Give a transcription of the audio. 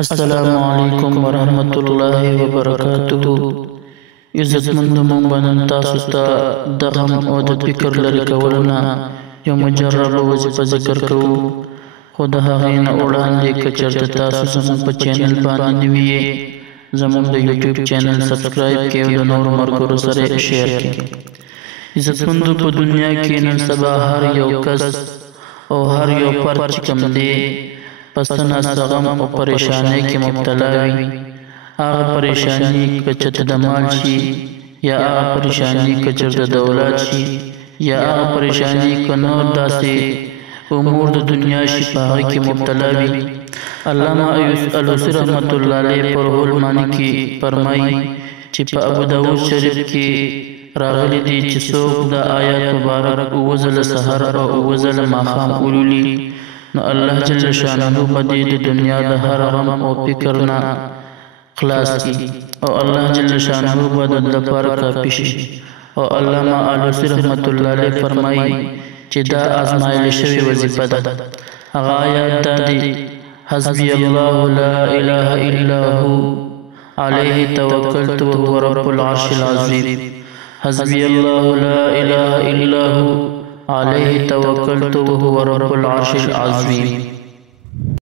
السلام علیکم ورحمۃ اللہ وبرکاتہ. عزتمند مؤمنان، تاسو ته د غم او د فکر لرې کولو نه یو مجربه وظیفه ذکر کوو. خو د هغې نه وړاندې که چېرته تاسو زموږ په چینل باندې نوي یې، زموږ د یوټیوب چینل سبسکرایب کړئ او د نورو ملګرو سره یې شیر کړئ. عزتمندو، په دنیا کې نن سبا هر یو کس او هر یو فرد چې کوم دی په څه ناڅه غم او پریشانۍ کې مبتلا وي. هغه پریشاني که چېرته د مال شي، یا هغه پریشاني که چېرته د اولاد شي، یا هغه پریشاني که نور داسې امور د دنیا شي، په هغه کې مبتلا وي. علامه الوسی رحمت الله علیه په روح المانی کې فرمایي چې په ابو داود شریف کې راغلی دی چې څوک د آیات مبارک 9 ځله سحر او 9 ځله ماښام ولولي، نو الله جل شانه به دې د دنیا د هر غم او فکر نه خلاص کی، او الله جل شانه به د لپاره کافي شي. او علامه الوسی رحمت الله علیه فرمایي چې دا آزمایل شوی وظیفه ده. هغه آیات دا دی: حسبی الله لا اله الا هو علیه توکلت وهو رب العرش العظیم. حسبی الله لا اله الا هو علیه توکلت وهو رب العرش العظیم.